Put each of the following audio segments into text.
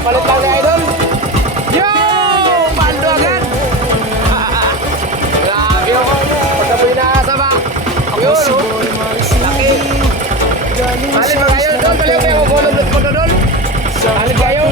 Papalit lang ni Idol. Yo! Paldo agad. Grabe ako. Pagkapoy na sa ba? Yun, oh. Laki. Palit mga Idol. Doon, pala yung may gulong ko doon. Palit kayo.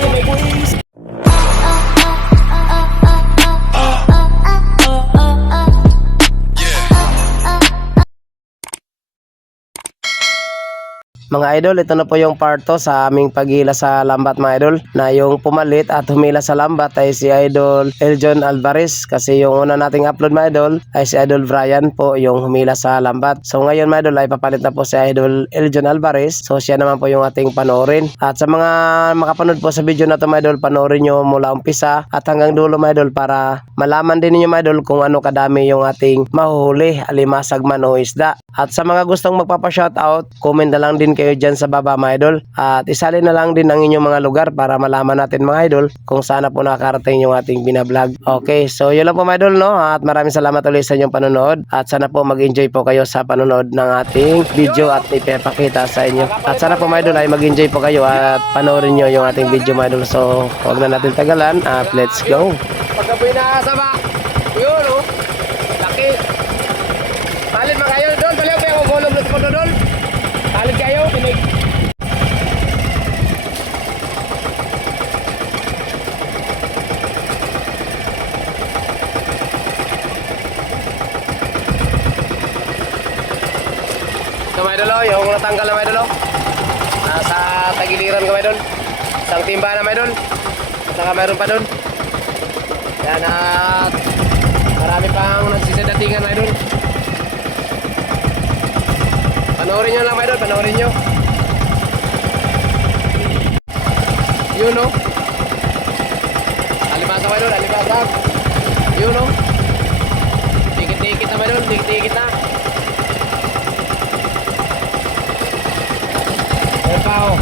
Mga idol, ito na po yung part 2 sa aming paghila sa lambat mga idol, na yung pumalit at humila sa lambat ay si Idol Eljon Alvarez, kasi yung una nating upload mga idol ay si Idol Brian po yung humila sa lambat. So ngayon mga idol ay papalit na po si Idol Eljon Alvarez, so siya naman po yung ating panoorin. At sa mga makapanood po sa video na to mga idol, panoorin nyo mula umpisa at hanggang dulo mga idol para malaman din niyo mga idol kung ano kadami yung ating mahuhuli, alimasag man o isda. At sa mga gustong magpapa-shoutout, comment na lang din kayo dyan sa baba mga idol, at isalin na lang din ang inyong mga lugar para malaman natin mga idol kung saan na po nakarating yung ating binablog. Okay, so yun lang po mga idol, no? At maraming salamat ulit sa inyong panonood, at sana po mag-enjoy po kayo sa panonood ng ating video at ipapakita sa inyo. At sana po mga idol ay mag-enjoy po kayo at panoorin nyo yung ating video mga idol. So huwag na natin tagalan at let's go. Pagkapoy na sa ba? Yun, oh. Laki. Palit mga idol doon, pala yung may gulong ko doon. Palit kayo, pinig. Ito mga idol, yung natanggal na mga idol. Nasa tagiliran ka mga idol. Isang timba na mga idol. Saka mayroon pa doon. Yan, at marami pang nagsisadatingan mga idol. Panoorin nyo lang mga idol, panoorin nyo. Yun, no? Alimasa mga idol, alimasa. Yun, no? Tikit-tikit na mga idol, tikit-tikit na. Ayan pa, oh.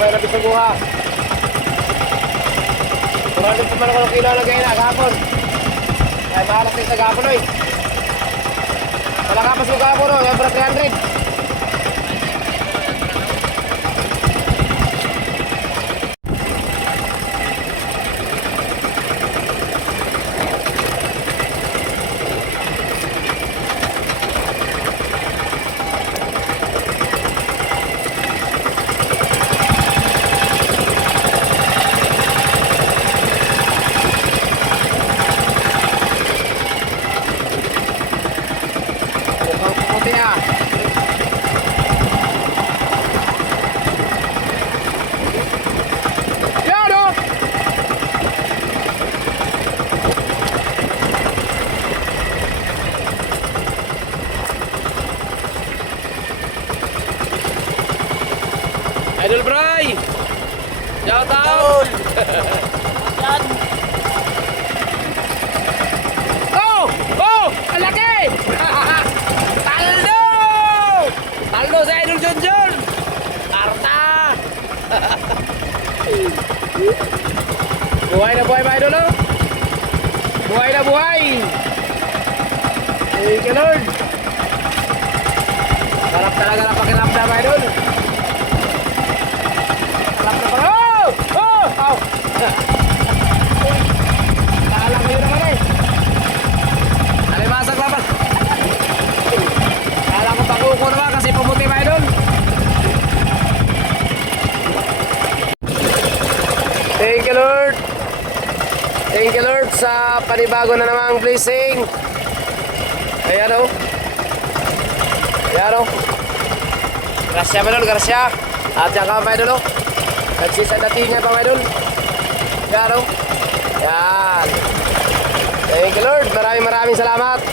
Kaya na bisuguha. Kurang pa man ako ng kilo na gaya na kahapon. Kaya mahalak din sa kahapon oy. Wala ka pa sa kahapon o, yung 300. Idol Bray! Shout out! Oh! Oh! Ang laki! Taldo! Taldo sa Idol Junjun! Tarta! Buhay na buhay ba Idol, no? Buhay na buhay! Thank you Lord! Sarap talaga na pakiramdam ba Idol? Oh! Oh! Oh! Alam mo yun naman eh. Alimasag laban. Alam ko pakuko naman kasi pumuti ba idol. Thank you Lord. Thank you Lord sa panibago na namang blessing. Ayan o. Ayan o. Grasya ba idol? Grasya. At yan ka ba idol o. Nagsisadatinya pa mga idol. Yan o. Yan. Thank you Lord. Maraming salamat.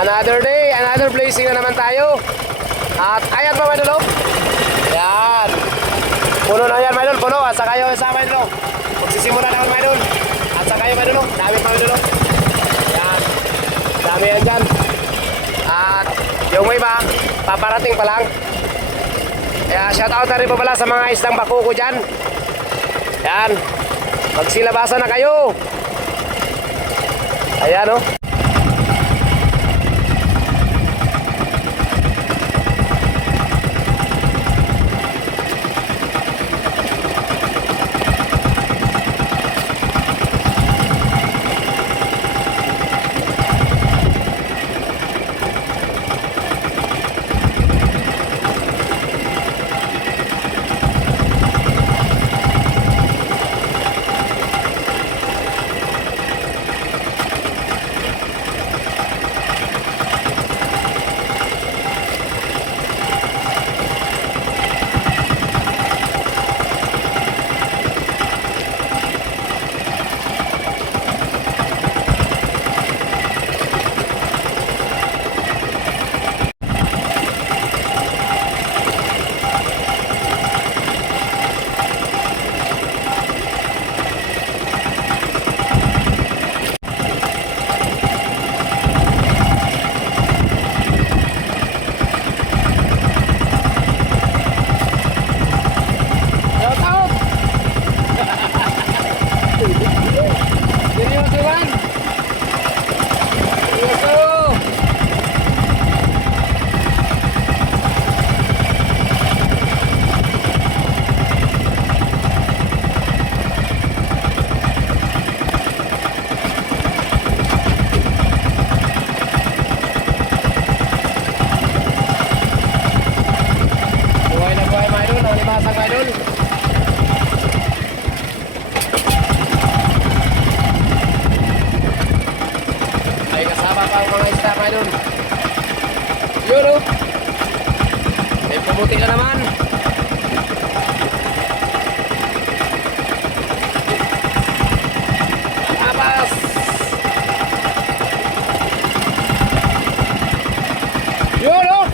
Another day, another blazing na naman tayo. At ayan pa mga idol, oh. Yan. Puno na yan mga idol, puno. At saka yung isa mga idol, oh. Magsisimula na mga idol. At saka yung mga idol, oh. Dami pa mga idol, oh. Yan. Dami yan dyan. At yung iba, paparating pa lang. Kaya shout out na rin pa pala sa mga isdang bakuko dyan. Yan. Magsilabasan na kayo. Ayan, oh. Yun, oh. May pumuti na naman. Abas. Yun, oh.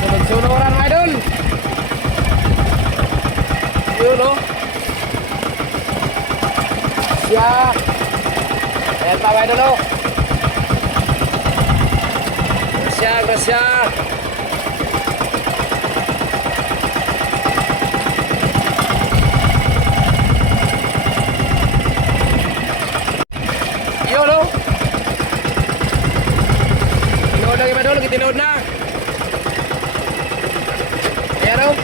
Sunod-sunuran, mga idol. Yun, oh. Siya. Ayan pa, mga idol, oh. Gracias. Yun, oh. Tinood na yung madulog, tinood na. Ayan, oh.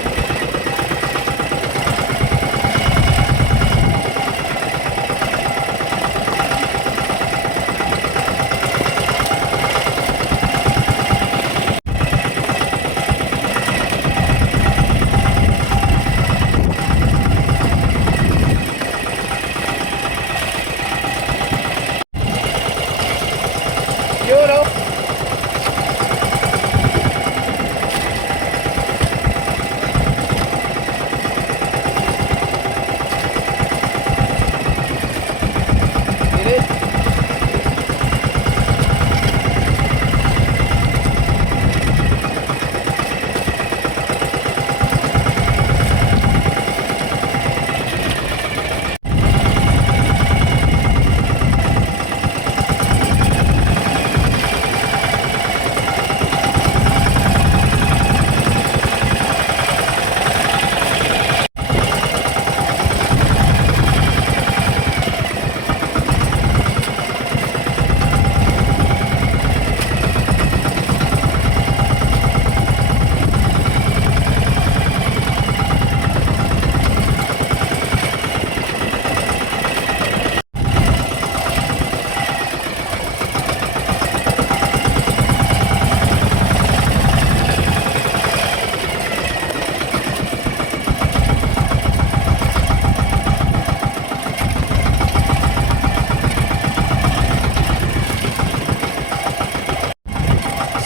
Yun, oh.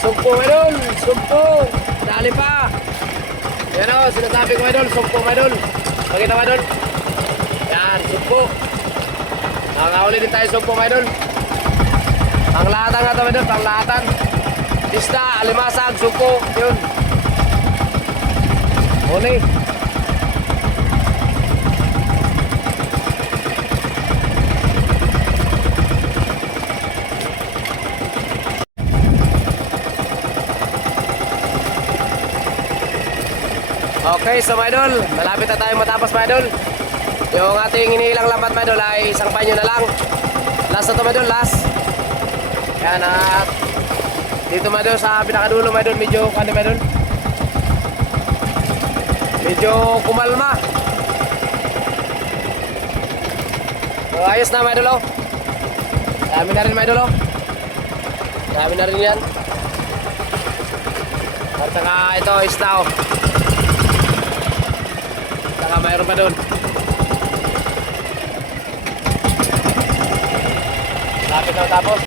Sumpo, idol! Sumpo! Dali pa! Yan o, sinasabi ko, idol. Sumpo, idol. Pakita mo, idol. Yan, sumpo. Nakakahuli din tayo, sumpo, idol. Panglatang nga ito mga idol, panglatang. Isda, alimasag, suko, yun. Huli. Okay, so mga idol, malapit na tayo matapos mga idol. Yung ating iniilang lambat mga idol ay isang panyo na lang. Last na to mga idol, last. Yan at dito mga idol sa pinakadulo mga idol, medyo ano mga idol, medyo kumalma. So ayos na mga idol oh. Dami na rin mga idol oh. Dami na rin yan. At saka ito isda oh. Saka mayroon pa doon. Lapit na tapos.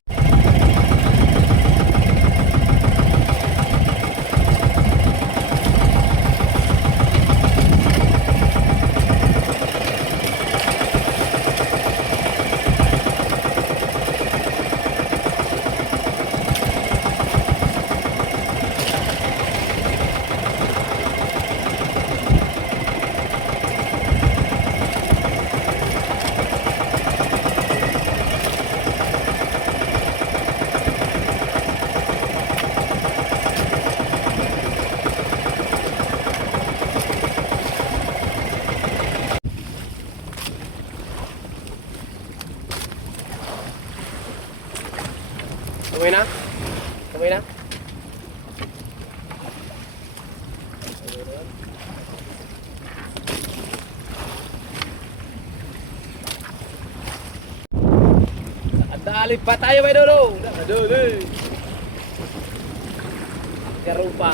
Tumoy na? Tumoy na? Andali pa tayo may dolo. Dolo. Garupa.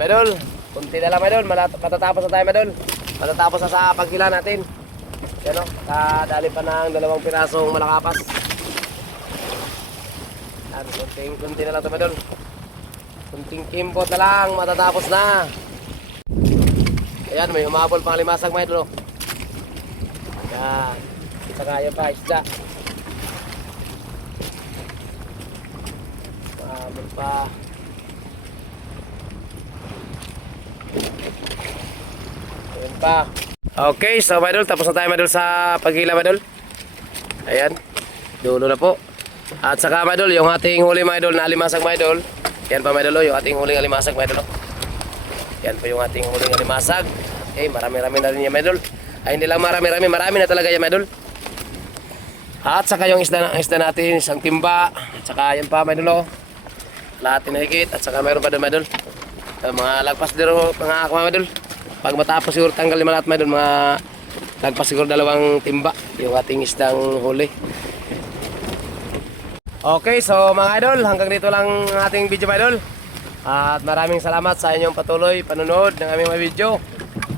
Medol, kunti na lang medol, matatapos na tayo medol. Matatapos na sa paghila natin. Yan o, kadali pa ng 2 pirasong malakapas. Yan, kunti na lang ito medol. Kunting kimpot na lang, matatapos na. Ayan, may humabol pang limasag medol. Yan, isa kaya pa, isda. Humabol pa. Pa. Okay, so mga idol, tapos na tayo mga idol sa paghila mga idol. Ayan, dulo na po. At saka mga idol, yung ating huli mga idol na alimasag mga idol. Yan pa mga idol, yung ating huling alimasag mga idol. Yan po yung ating huling alimasag. Okay, marami-rami na rin yan mga idol. Ay hindi lang marami na talaga yan mga idol. At saka yung isda natin, isang timba. At saka yan pa mga idol. Lahat tinahigit. At saka mayroon pa doon mga idol. Mga lagpas dito mga mga idol. Pag matapos siguro tanggal lima lahat mga idol, mga lagpas siguro 2 timba yung ating isdang huli. Okay, so mga idol, hanggang dito lang ang ating video mga idol. At maraming salamat sa inyong patuloy panonood ng aming mga video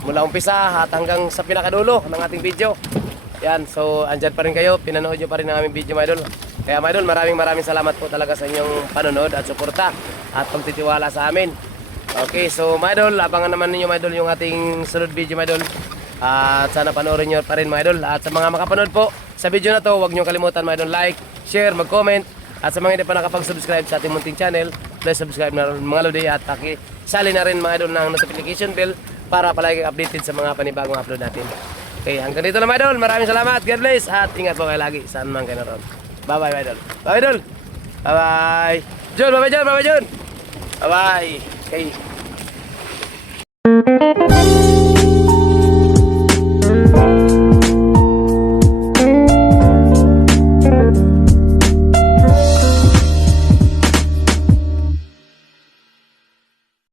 mula umpisa at hanggang sa pinakadulo ng ating video. Yan, so andyan pa rin kayo, pinanood nyo pa rin ang aming video mga idol. Kaya mga idol, maraming salamat po talaga sa inyong panonood at suporta at pagtitiwala sa amin. Okay, so mga idol, abangan naman ninyo mga idol yung ating sunod video mga idol. At sana panoorin nyo pa rin mga idol. At sa mga makapanood po sa video na to, huwag nyo kalimutan mga idol, like, share, mag-comment. At sa mga hindi pa nakapag-subscribe sa ating munting channel, please subscribe na rin mga lodi at sali na rin mga idol ng notification bell para palagi updated sa mga panibagong upload natin. Okay, hanggang dito na mga idol. Maraming salamat. God bless at ingat po kayo lagi saan man kayo naroon. Bye-bye mga idol. Bye idol. Bye-bye. John, bye-bye John, bye-bye John. Bye-bye. Okay.